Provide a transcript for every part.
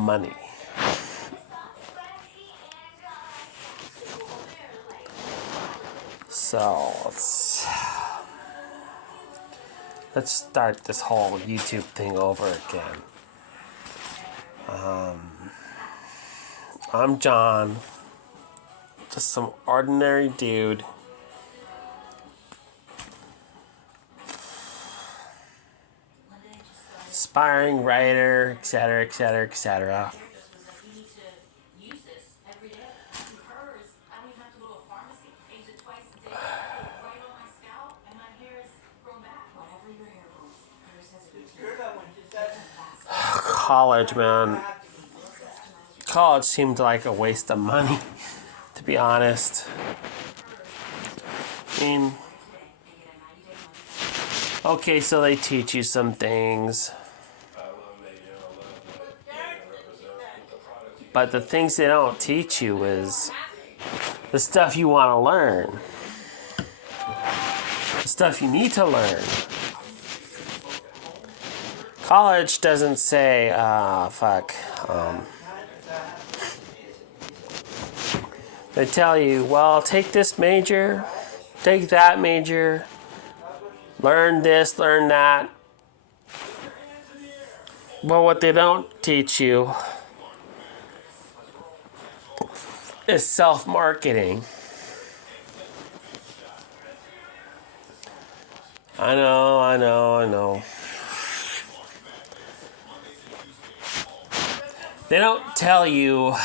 money. So let's start this whole YouTube thing over again. I'm John, just some ordinary dude. Aspiring writer, etc., etc., etc. College, man. College seemed like a waste of money, to be honest. I mean, okay, so they teach you some things. But the things they don't teach you is the stuff you want to learn. The stuff you need to learn. College doesn't say, they tell you, well, take this major, take that major, learn this, learn that. But what they don't teach you is self-marketing. I know. They don't tell you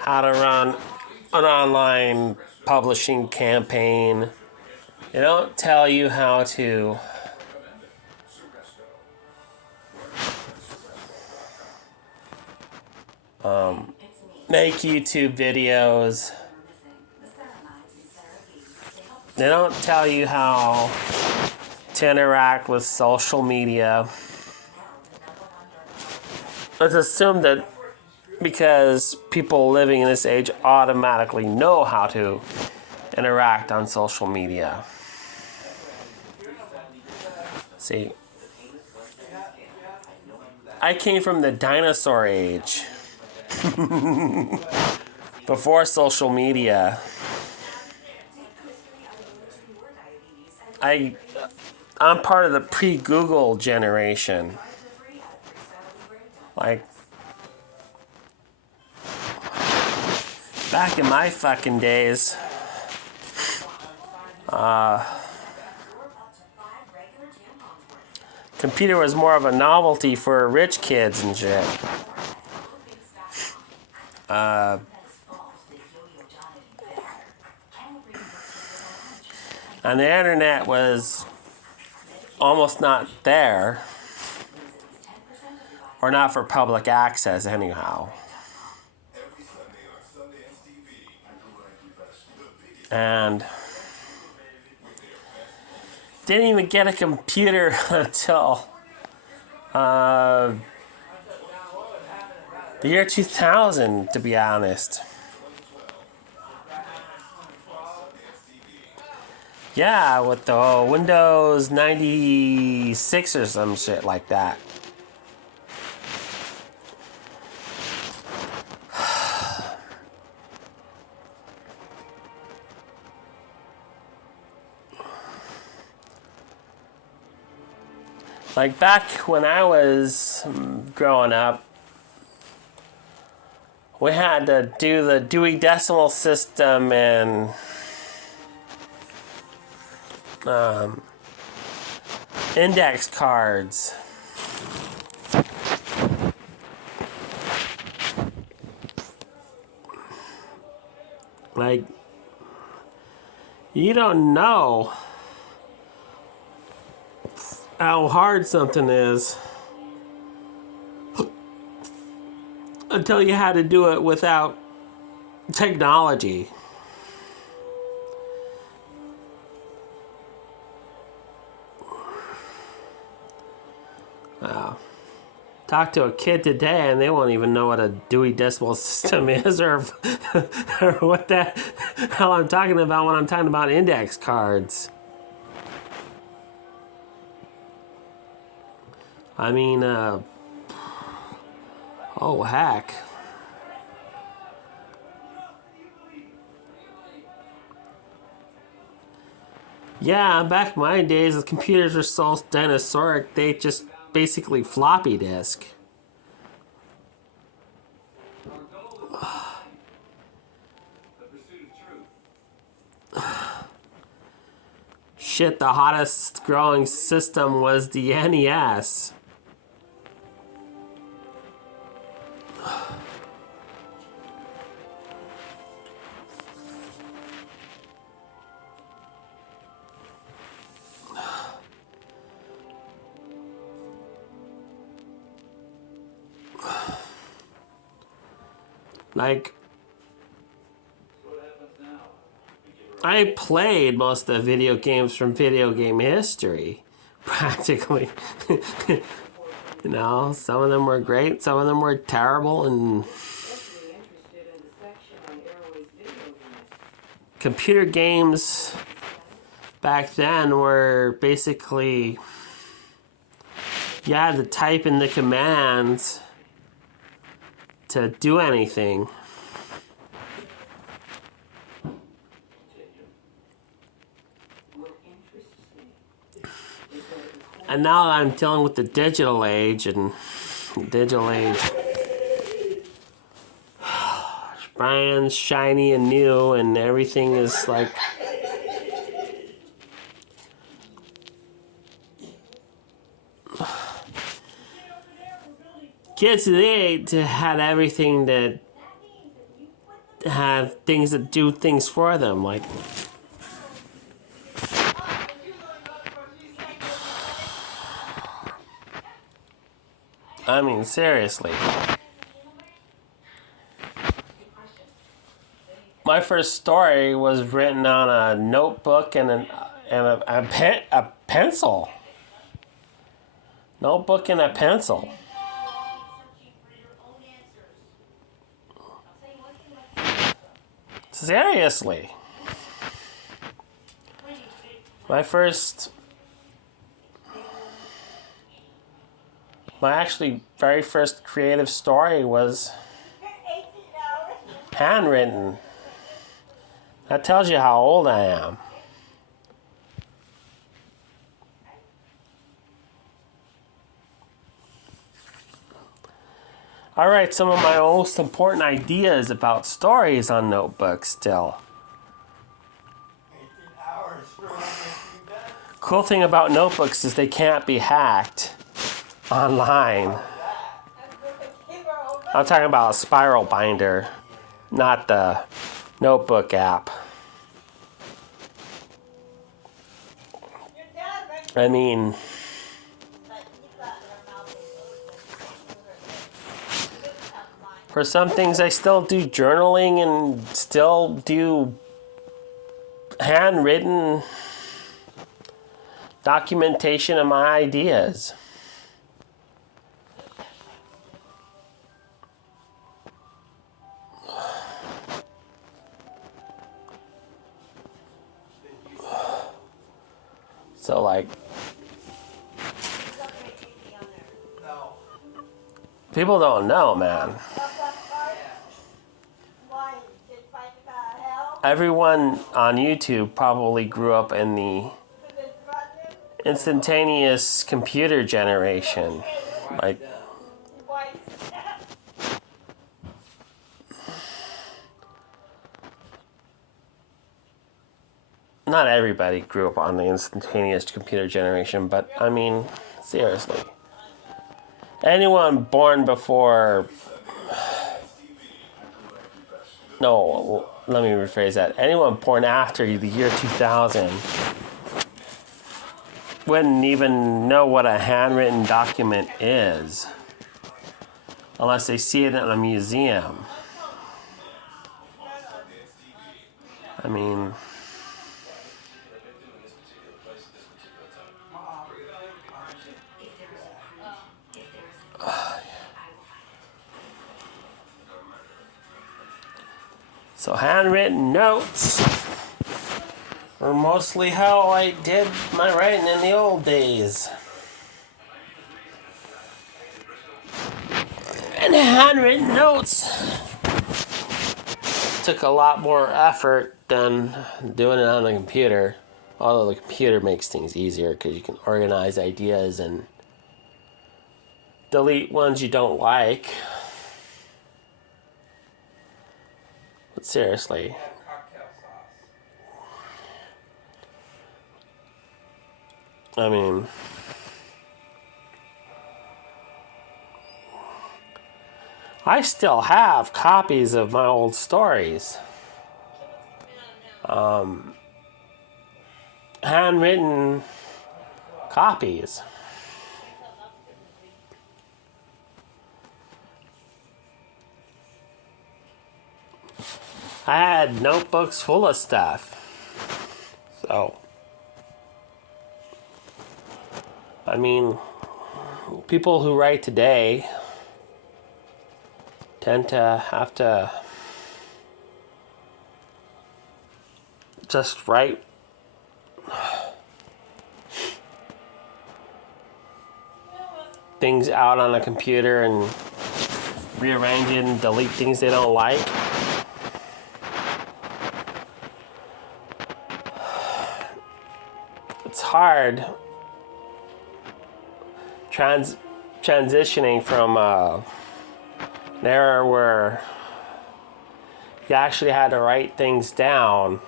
how to run an online publishing campaign. They don't tell you how to make YouTube videos. They don't tell you how to interact with social media. Let's assume that because people living in this age automatically know how to interact on social media. See, I came from the dinosaur age. Before social media. I'm part of the pre-Google generation. Like, back in my fucking days, computer was more of a novelty for rich kids and shit. And the internet was almost not there, or not for public access anyhow. And didn't even get a computer until the year 2000, to be honest. Yeah, with the Windows 96 or some shit like that. Like back when I was growing up, we had to do the Dewey Decimal System and index cards. Like, you don't know how hard something is until you had to do it without technology. Talk to a kid today and they won't even know what a Dewey Decimal System is or what the hell I'm talking about when I'm talking about index cards. I mean, Oh, heck. Yeah, back in my days, the computers were so dinosauric, they just basically floppy disk. Shit, the hottest growing system was the NES. Like, I played most of the video games from video game history, practically. You know, some of them were great, some of them were terrible, and computer games back then were basically, you had to type in the commands to do anything. And now I'm dealing with the digital age, and digital age, brand shiny and new, and everything is like, kids today had everything that have things that do things for them, like, I mean, seriously. My first story was written on a notebook and a pencil. Notebook and a pencil. Seriously. My actually very first creative story was handwritten. That tells you how old I am. I write some of my most important ideas about stories on notebooks still. Cool thing about notebooks is they can't be hacked online. I'm talking about a spiral binder, not the notebook app. I mean, for some things I still do journaling and still do handwritten documentation of my ideas. So, like, people don't know, man. Everyone on YouTube probably grew up in the instantaneous computer generation. Like, not everybody grew up on the instantaneous computer generation, but I mean, seriously. Anyone born before... No, let me rephrase that. Anyone born after the year 2000 wouldn't even know what a handwritten document is unless they see it in a museum. I mean... So handwritten notes were mostly how I did my writing in the old days. And handwritten notes took a lot more effort than doing it on the computer. Although the computer makes things easier because you can organize ideas and delete ones you don't like. But seriously. I mean, I still have copies of my old stories. Handwritten copies. I had notebooks full of stuff. So, I mean, people who write today tend to have to just write things out on a computer and rearrange it and delete things they don't like. It's hard transitioning from an era where you actually had to write things down,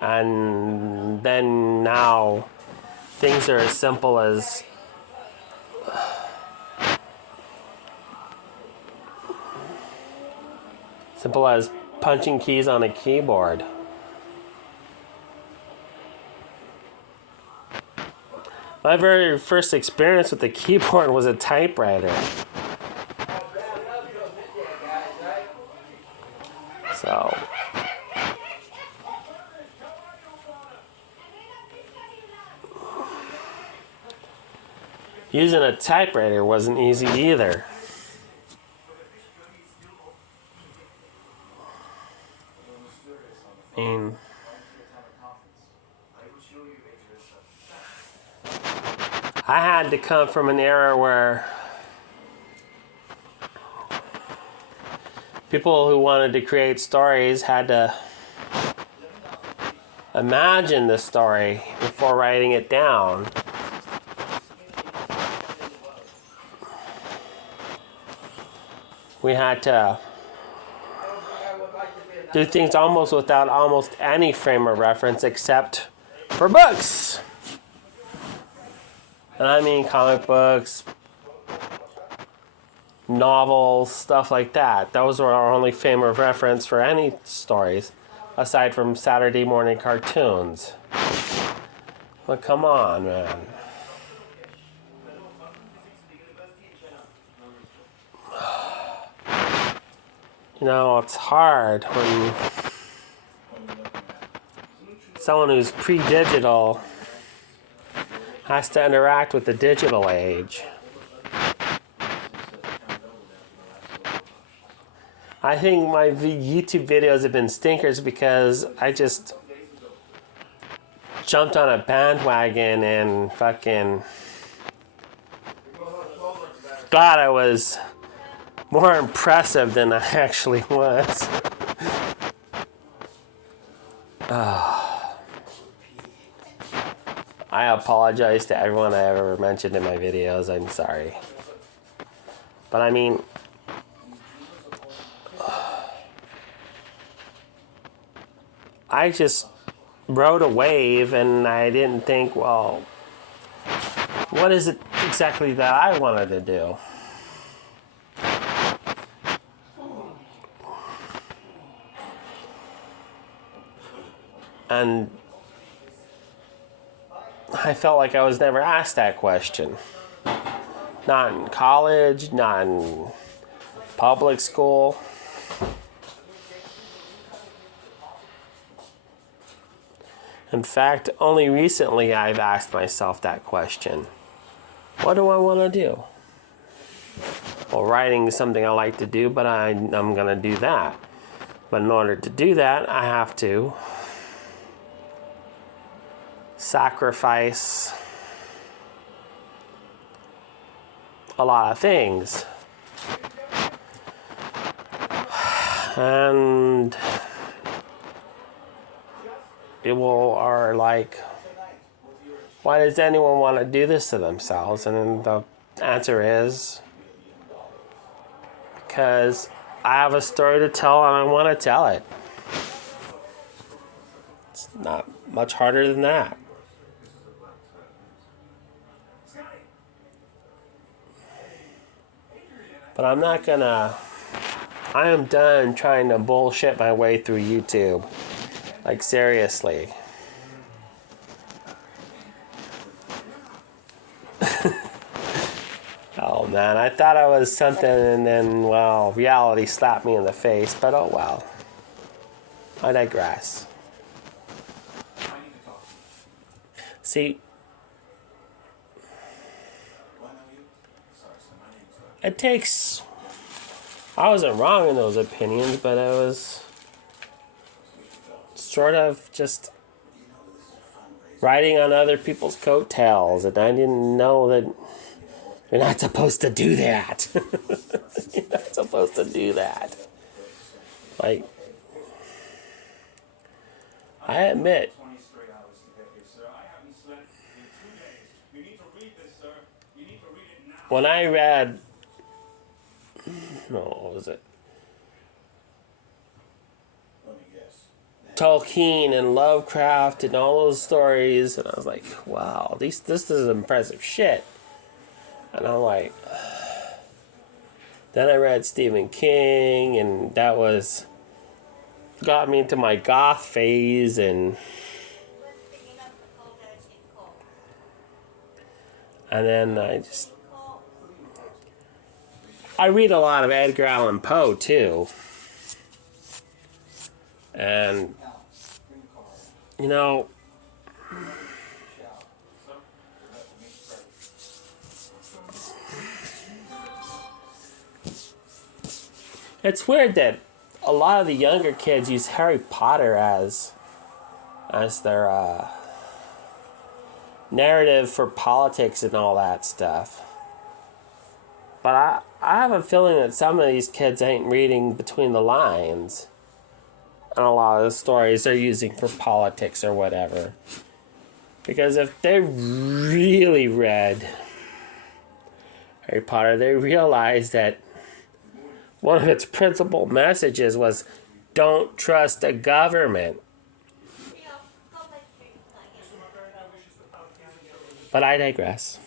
and then now things are as simple as punching keys on a keyboard. My very first experience with the keyboard was a typewriter. So, using a typewriter wasn't easy either. I mean, I had to come from an era where people who wanted to create stories had to imagine the story before writing it down. We had to do things almost without almost any frame of reference except for books. And I mean comic books, novels, stuff like that. Those were our only frame of reference for any stories, aside from Saturday morning cartoons. But come on, man. You know, it's hard when someone who's pre-digital has to interact with the digital age. I think my YouTube videos have been stinkers because I just jumped on a bandwagon and fucking thought I was more impressive than I actually was. I apologize to everyone I ever mentioned in my videos. I'm sorry. But I mean, I just rode a wave and I didn't think, well, what is it exactly that I wanted to do? And I felt like I was never asked that question. Not in college, not in public school. In fact, only recently I've asked myself that question. What do I want to do? Well, writing is something I like to do, but I'm going to do that. But in order to do that, I have to sacrifice a lot of things. And people are like, why does anyone want to do this to themselves? And the answer is because I have a story to tell and I want to tell it. It's not much harder than that. But I'm not gonna... I am done trying to bullshit my way through YouTube. Like, seriously. Oh, man. I thought I was something and then, well, reality slapped me in the face. But oh, well. I digress. See... It takes... I wasn't wrong in those opinions, but it was sort of just riding on other people's coattails, and I didn't know that you're not supposed to do that. You're not supposed to do that. Like, I admit, when I read... No, what was it? Tolkien and Lovecraft and all those stories, and I was like, wow, this is impressive shit. And I'm like, then I read Stephen King, and that got me into my goth phase, and then I read a lot of Edgar Allan Poe, too. And, you know, it's weird that a lot of the younger kids use Harry Potter as their narrative for politics and all that stuff. But I have a feeling that some of these kids ain't reading between the lines. And a lot of the stories they're using for politics or whatever. Because if they really read Harry Potter, they realize that one of its principal messages was, don't trust the government. But I digress.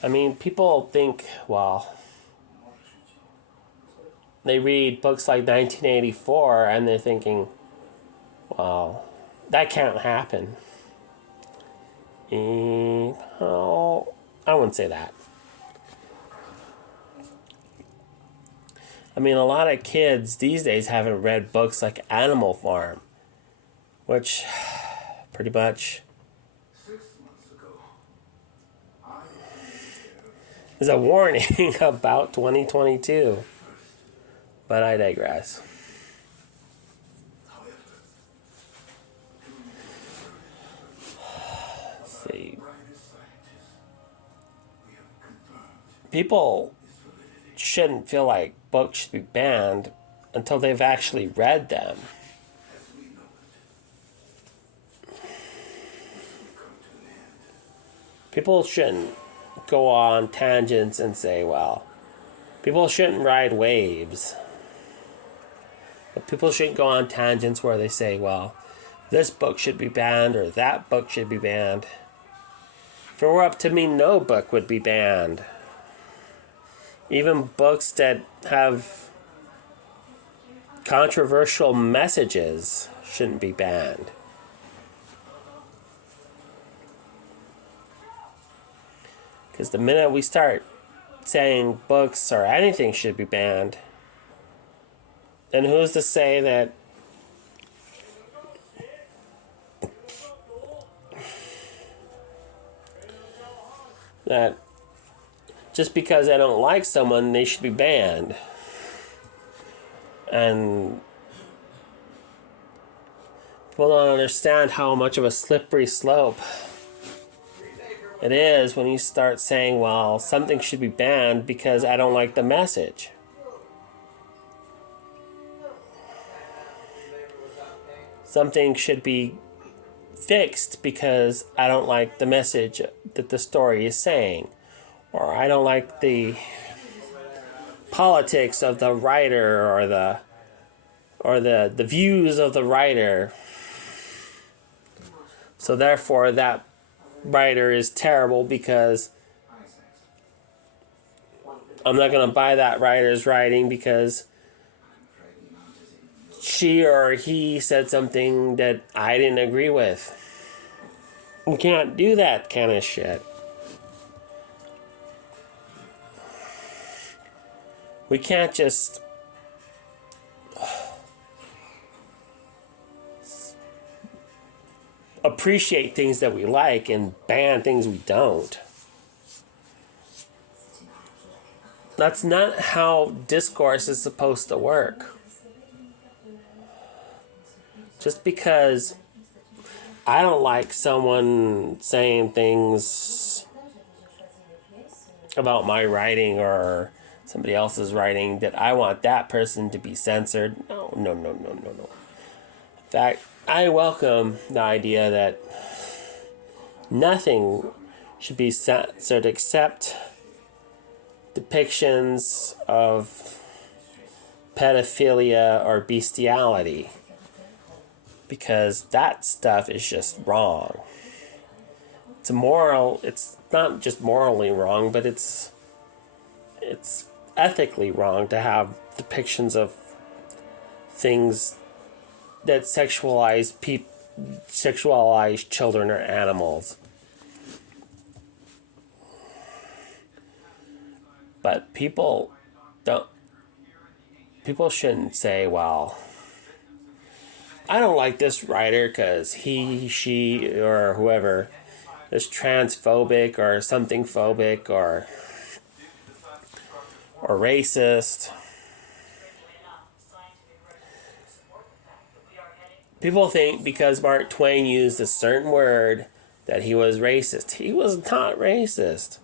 I mean, people think, well, they read books like 1984 and they're thinking, well, that can't happen. Oh, I wouldn't say that. I mean, a lot of kids these days haven't read books like Animal Farm, which pretty much is a warning about 2022. But I digress. Let's see. People shouldn't feel like books should be banned until they've actually read them. People shouldn't go on tangents and say, well, people shouldn't ride waves. But people shouldn't go on tangents where they say, well, this book should be banned or that book should be banned. If it were up to me, no book would be banned. Even books that have controversial messages shouldn't be banned. Because the minute we start saying books or anything should be banned, then who's to say that just because I don't like someone, they should be banned? And People don't understand how much of a slippery slope it is when you start saying, well, something should be banned because I don't like the message. Something should be fixed because I don't like the message that the story is saying. Or I don't like the politics of the writer or the views of the writer. So therefore that writer is terrible because I'm not going to buy that writer's writing because she or he said something that I didn't agree with. You can't do that kind of shit. We can't just appreciate things that we like and ban things we don't. That's not how discourse is supposed to work. Just because I don't like someone saying things about my writing or somebody else's writing that I want that person to be censored. No. In fact, I welcome the idea that nothing should be censored except depictions of pedophilia or bestiality, because that stuff is just wrong. It's immoral. It's not just morally wrong, but it's ethically wrong to have depictions of things that sexualize children or animals. But people shouldn't say, well, I don't like this writer because he, she, or whoever is transphobic or something phobic or racist. People think because Mark Twain used a certain word that he was racist. He was not racist.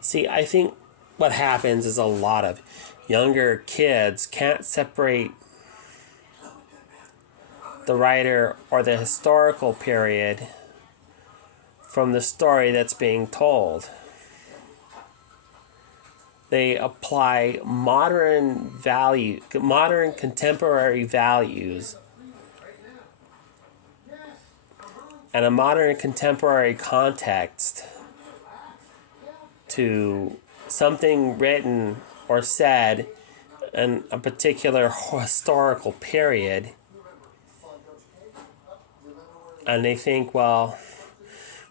See, I think what happens is a lot of younger kids can't separate the writer or the historical period from the story that's being told. They apply modern contemporary values and a modern contemporary context to something written or said in a particular historical period. And they think, well,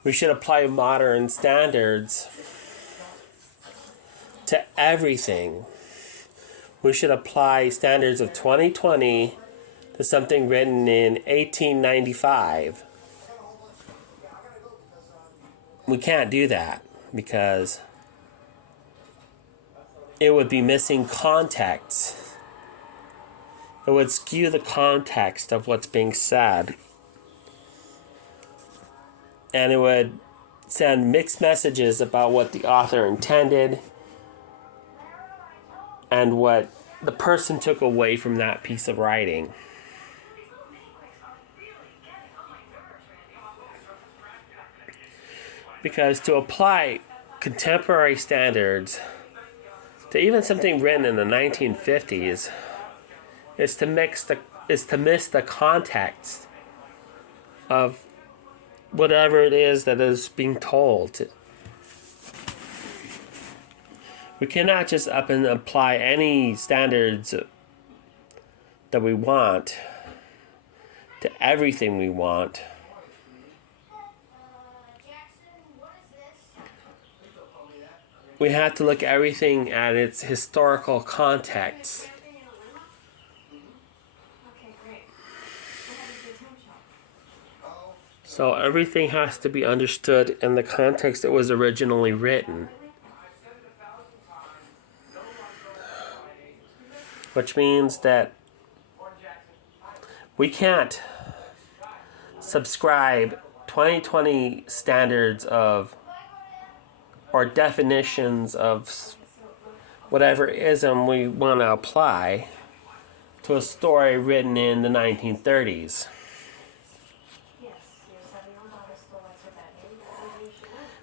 we should apply modern standards to everything. We should apply standards of 2020 to something written in 1895. We can't do that because it would be missing context. It would skew the context of what's being said. And it would send mixed messages about what the author intended and what the person took away from that piece of writing. Because to apply contemporary standards to even something written in the 1950s is to miss the context of whatever it is that is being told. We cannot just up and apply any standards that we want to everything we want. We have to look at everything at its historical context. So everything has to be understood in the context it was originally written. Which means that We can't subscribe 2020 standards of or definitions of whatever ism we want to apply to a story written in the 1930s.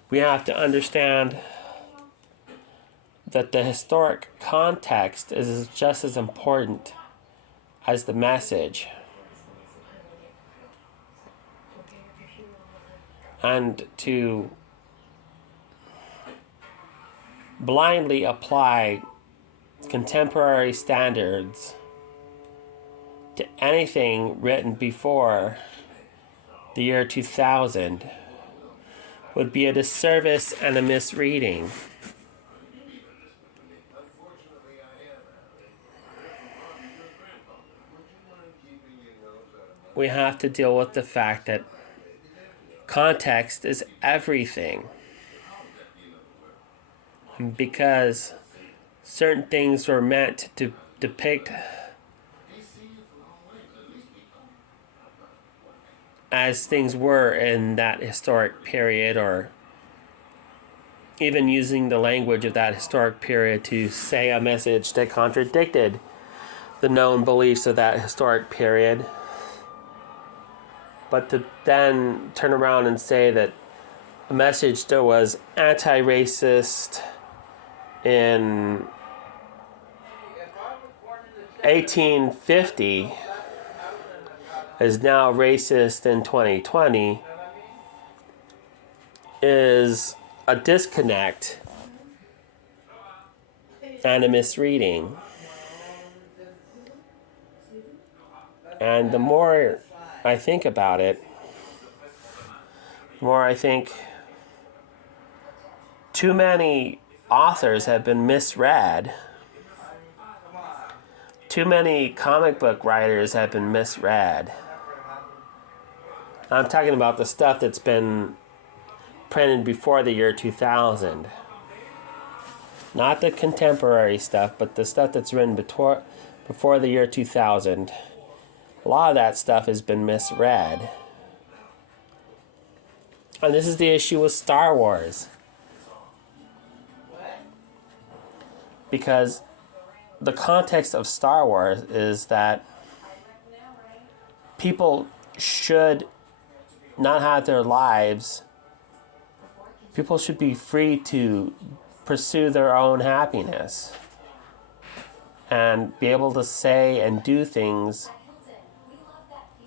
We have to understand that the historic context is just as important as the message. And to blindly apply contemporary standards to anything written before the year 2000 would be a disservice and a misreading. We have to deal with the fact that context is everything. Because certain things were meant to depict as things were in that historic period, or even using the language of that historic period to say a message that contradicted the known beliefs of that historic period. But to then turn around and say that a message that was anti-racist in 1850 is now racist in 2020 is a disconnect and a misreading. And the more I think about it, the more I think too many authors have been misread. Too many comic book writers have been misread. I'm talking about the stuff that's been printed before the year 2000. Not the contemporary stuff, but the stuff that's written before the year 2000. A lot of that stuff has been misread. And this is the issue with Star Wars. Because the context of Star Wars is that people should not have their lives. People should be free to pursue their own happiness and be able to say and do things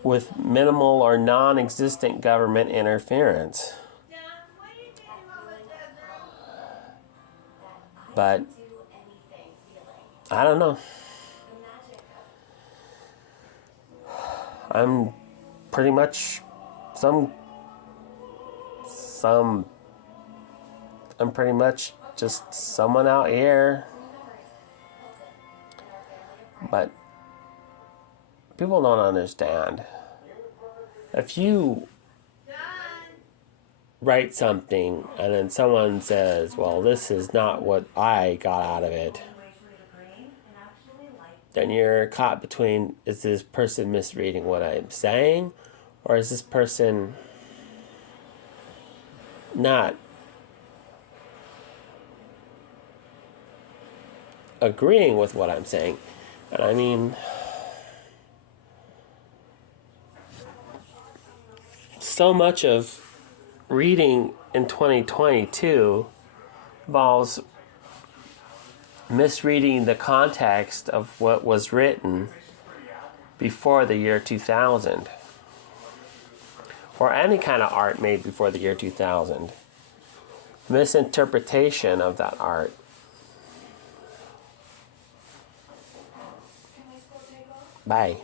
with minimal or non-existent government interference. But I don't know. I'm pretty much I'm pretty much just someone out here. But people don't understand. If you write something and then someone says, well, this is not what I got out of it, then you're caught between, is this person misreading what I'm saying, or is this person not agreeing with what I'm saying? And I mean, so much of reading in 2022 involves misreading the context of what was written before the year 2000, or any kind of art made before the year 2000. Misinterpretation of that art. Bye.